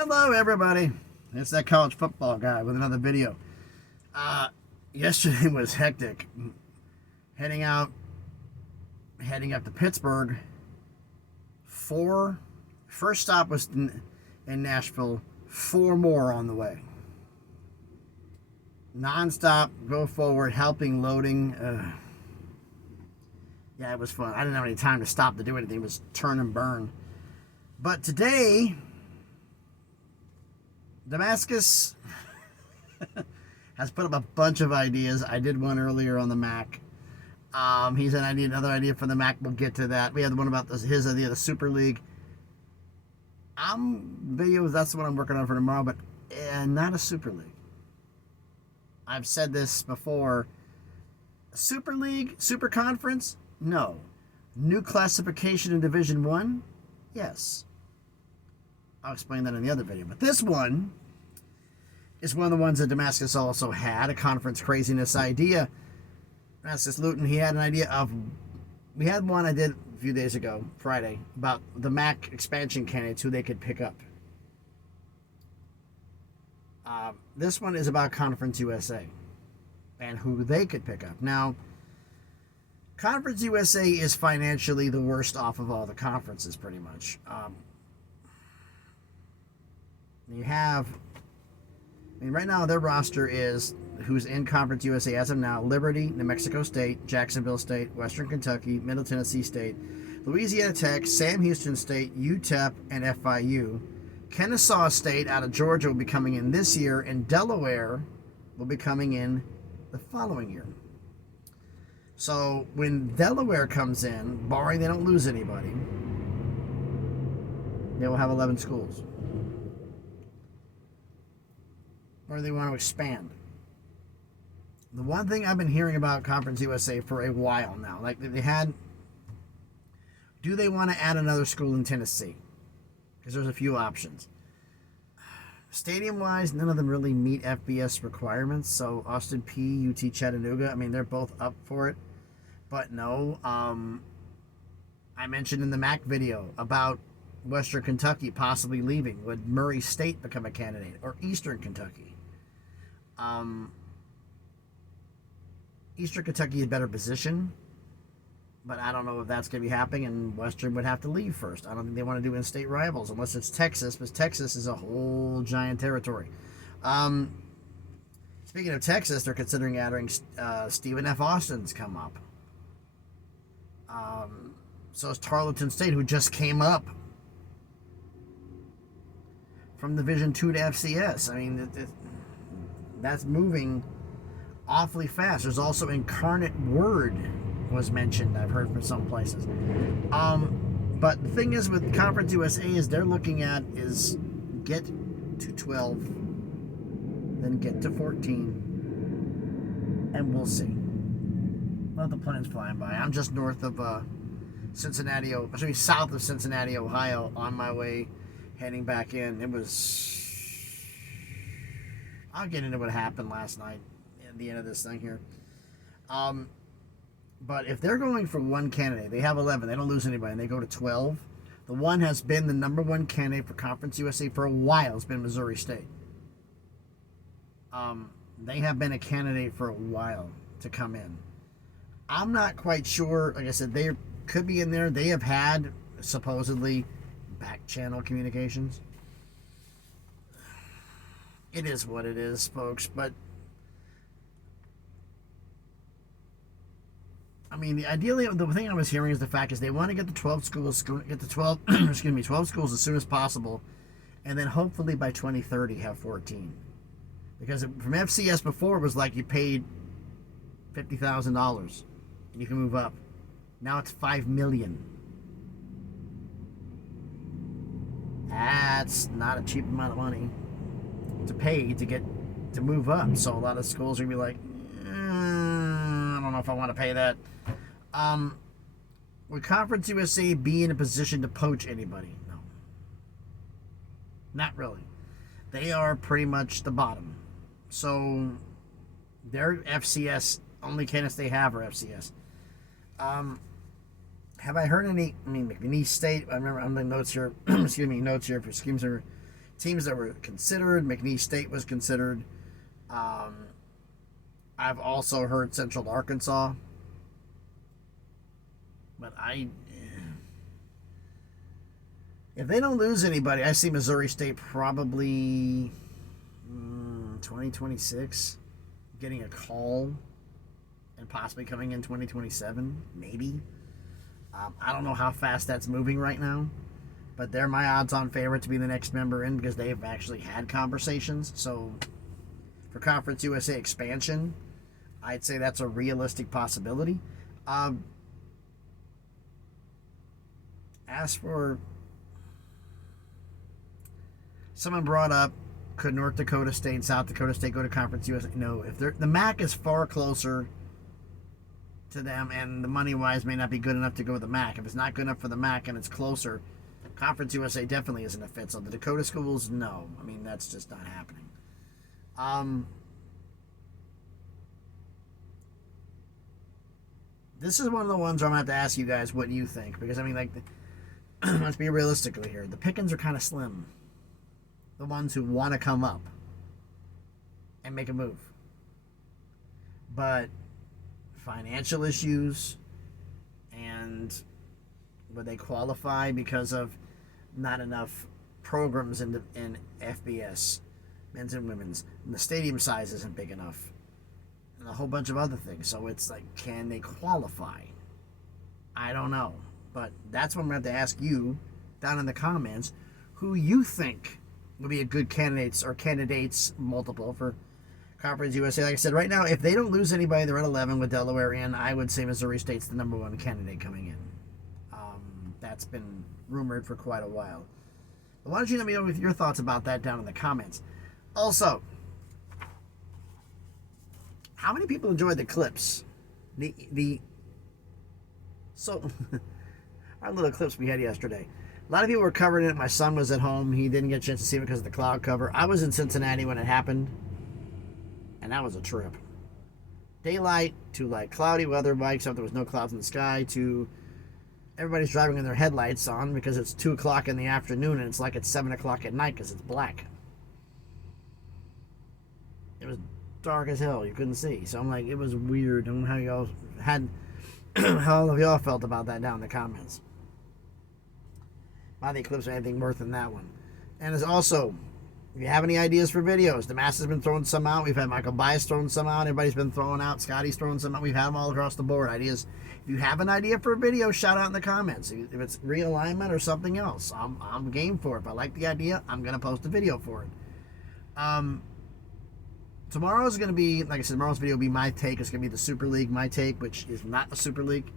Hello, everybody. It's that college football guy with another video. Uh, Yesterday was hectic. Heading out, heading up to Pittsburgh. First stop was in Nashville. Four more on the way. Non-stop, go forward, helping, loading. Yeah, it was fun. I didn't have any time to stop to do anything. It was turn and burn. But today, Damascus has put up a bunch of ideas. I did one earlier on the Mac. He said I need another idea for the Mac. We'll get to that. We had the one about his idea, the Super League. Videos. That's the one I'm working on for tomorrow, but not a Super League. I've said this before. Super League, Super Conference, no. New classification in Division One, yes. I'll explain that in the other video. But this one is one of the ones that Damascus also had, a conference craziness idea. Damascus Luton, he had an idea of, we had one I did a few days ago, Friday, about the MAC expansion candidates, who they could pick up. This one is about Conference USA and who they could pick up. Now, Conference USA is financially the worst off of all the conferences, pretty much. You have, right now their roster is, who's in Conference USA as of now: Liberty, New Mexico State, Jacksonville State, Western Kentucky, Middle Tennessee State, Louisiana Tech, Sam Houston State, UTEP, and FIU. Kennesaw State out of Georgia will be coming in this year, and Delaware will be coming in the following year. So when Delaware comes in, barring they don't lose anybody, they will have 11 schools. Or they want to expand. The one thing I've been hearing about Conference USA for a while now, like they had, do they want to add another school in Tennessee? Because there's a few options. Stadium-wise, none of them really meet FBS requirements. So Austin Peay, UT Chattanooga, they're both up for it. But no, I mentioned in the Mac video about Western Kentucky possibly leaving. Would Murray State become a candidate? Or Eastern Kentucky? Eastern Kentucky is better position, but I don't know if that's going to be happening, and Western would have to leave first. I don't think they want to do in-state rivals unless it's Texas, because Texas is a whole giant territory. Speaking of Texas, they're considering adding Stephen F. Austin's come up. So is Tarleton State, who just came up from Division II to FCS. That's moving awfully fast. There's also Incarnate Word was mentioned, I've heard from some places. But the thing is with Conference USA is they're looking at is get to 12, then get to 14, and we'll see. Well, the plane's flying by. I'm just north of Cincinnati, south of Cincinnati, Ohio, on my way heading back in. I'll get into what happened last night at the end of this thing here. But if they're going for one candidate, they have 11, they don't lose anybody, and they go to 12. The one has been the number one candidate for Conference USA for a while. It's been Missouri State. They have been a candidate for a while to come in. I'm not quite sure. Like I said, they could be in there. They have had supposedly back channel communications. It is what it is, folks. But ideally, the thing I was hearing is the fact is they want to get the 12 schools, get the 12, 12 schools as soon as possible, and then hopefully by 2030 have 14. Because from FCS before, it was like you paid $50,000 and you can move up. Now it's $5 million. That's not a cheap amount of money to pay to move up. So a lot of schools are gonna be like, I don't know if I want to pay that. Would Conference USA be in a position to poach anybody? No. Not really. They are pretty much the bottom. So their FCS, only candidates they have are FCS. Have I heard any? McNeese State. I remember on the notes here. Notes here for schemes. teams that were considered. McNeese State was considered. I've also heard Central Arkansas. But if they don't lose anybody, I see Missouri State probably 2026 getting a call and possibly coming in 2027, maybe. I don't know how fast that's moving right now, but they're my odds-on favorite to be the next member in because they've actually had conversations. So for Conference USA expansion, I'd say that's a realistic possibility. As for, someone brought up, could North Dakota State and South Dakota State go to Conference USA? No, if the MAC is far closer to them, and the money-wise may not be good enough to go with the MAC. If it's not good enough for the MAC and it's closer, Conference USA definitely isn't a fit. So the Dakota schools, no. I mean, that's just not happening. This is one of the ones where I'm going to have to ask you guys what you think. Because, I mean, like, let's be realistic here. The pickings are kind of slim. The ones who want to come up and make a move. But financial issues, and would they qualify because of not enough programs in FBS, men's and women's, and the stadium size isn't big enough, and a whole bunch of other things. So it's like, can they qualify? I don't know. But that's what I'm going to have to ask you down in the comments, who you think would be a good candidates multiple for Conference USA. Like I said, right now, if they don't lose anybody, they're at 11 with Delaware in. I would say Missouri State's the number one candidate coming in. That's been rumored for quite a while. But why don't you let me know with your thoughts about that down in the comments. Also, how many people enjoyed the clips? Our little clips we had yesterday. A lot of people were covering it. My son was at home. He didn't get a chance to see it because of the cloud cover. I was in Cincinnati when it happened, and that was a trip. Daylight to like cloudy weather, except there was no clouds in the sky, to everybody's driving with their headlights on because it's 2 o'clock in the afternoon and it's like it's 7 o'clock at night because it's black. It was dark as hell. You couldn't see. So I'm like, it was weird. I don't know how y'all had, how all of y'all felt about that down in the comments. Why the eclipse or anything worse than that one. And as also, if you have any ideas for videos, the Mass has been throwing some out. We've had Michael Bias throwing some out. Everybody's been throwing out. Scotty's throwing some out. We've had them all across the board. Ideas. If you have an idea for a video, shout out in the comments. If it's realignment or something else, I'm game for it. If I like the idea, I'm going to post a video for it. Tomorrow's going to be, like I said, tomorrow's video will be my take. It's going to be the Super League, my take, which is not a Super League.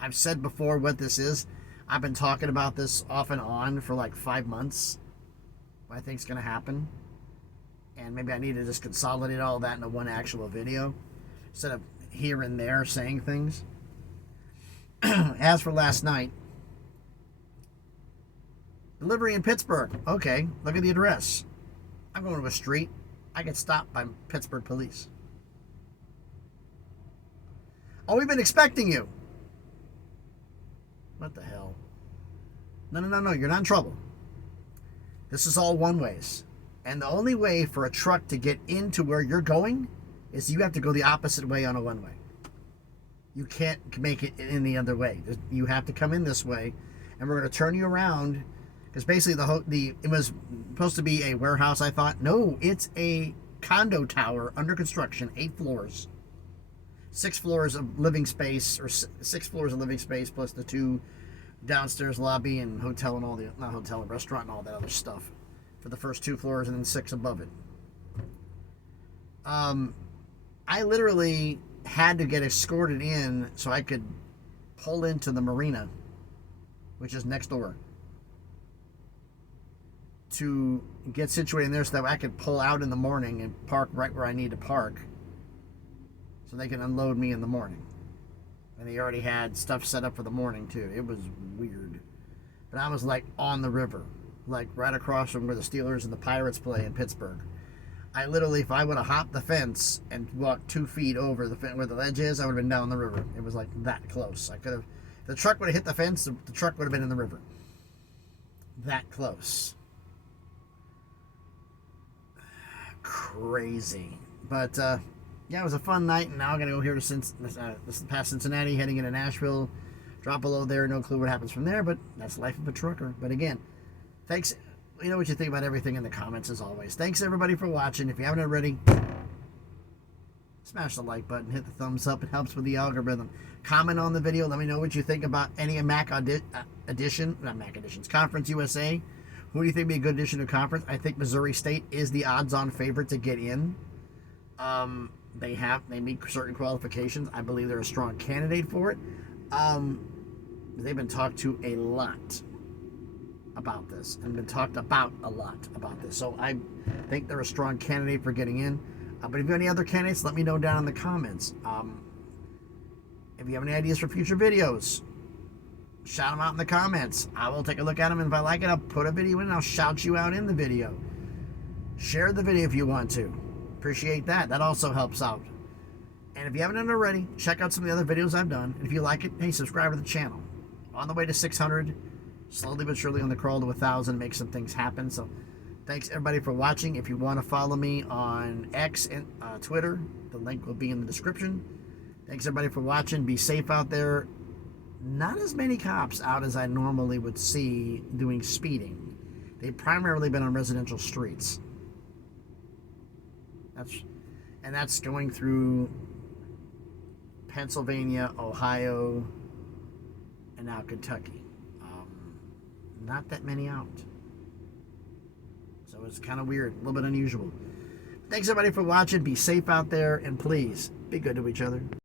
I've said before what this is. I've been talking about this off and on for like 5 months. What I think is going to happen. And maybe I need to just consolidate all that into one actual video instead of here and there saying things. As for last night, delivery in Pittsburgh. Okay, look at the address. I'm going to a street. I get stopped by Pittsburgh police. Oh, we've been expecting you. What the hell? No. You're not in trouble. This is all one ways. And the only way for a truck to get into where you're going is you have to go the opposite way on a one-way. You can't make it in the other way. You have to come in this way, and we're going to turn you around. Because basically it was supposed to be a warehouse, I thought. No, it's a condo tower under construction, 8 floors. 6 floors of living space, or 6 floors of living space, plus the 2 downstairs lobby and hotel and all the, not hotel, restaurant and all that other stuff for the first 2 floors, and then 6 above it. I literally had to get escorted in so I could pull into the marina, which is next door, to get situated in there so that I could pull out in the morning and park right where I need to park so they can unload me in the morning. And they already had stuff set up for the morning too. It was weird. But I was like on the river, like right across from where the Steelers and the Pirates play in Pittsburgh. I literally, if I would have hopped the fence and walked 2 feet over the fence where the ledge is, I would have been down the river. It was like that close. I could have, if the truck would have hit the fence, the truck would have been in the river. That close. crazy. But yeah, it was a fun night, and now I'm gonna go here to past Cincinnati, heading into Nashville. Drop below there, no clue what happens from there, but that's life of a trucker. But again, thanks. You know what you think about everything in the comments as always. Thanks everybody for watching. If you haven't already, smash the like button, hit the thumbs up. It helps with the algorithm. Comment on the video. Let me know what you think about any Mac Edition, not Mac Editions, Conference USA. Who do you think would be a good addition to conference? I think Missouri State is the odds-on favorite to get in. They meet certain qualifications. I believe they're a strong candidate for it. They've been talked to a lot about this, and been talked about a lot about this. So I think they're a strong candidate for getting in. But if you have any other candidates, let me know down in the comments. If you have any ideas for future videos, shout them out in the comments. I will take a look at them, and if I like it, I'll put a video in and I'll shout you out in the video. Share the video if you want to. Appreciate that. That also helps out. And if you haven't done it already, check out some of the other videos I've done. And if you like it, hey, subscribe to the channel. On the way to 600, slowly but surely on the crawl to 1,000, make some things happen. So thanks everybody for watching. If you want to follow me on X and Twitter, the link will be in the description. Thanks everybody for watching. Be safe out there. Not as many cops out as I normally would see doing speeding. They've primarily been on residential streets. That's going through Pennsylvania, Ohio, and now Kentucky. Not that many out. So it's kind of weird, a little bit unusual. Thanks everybody for watching. Be safe out there, and please be good to each other.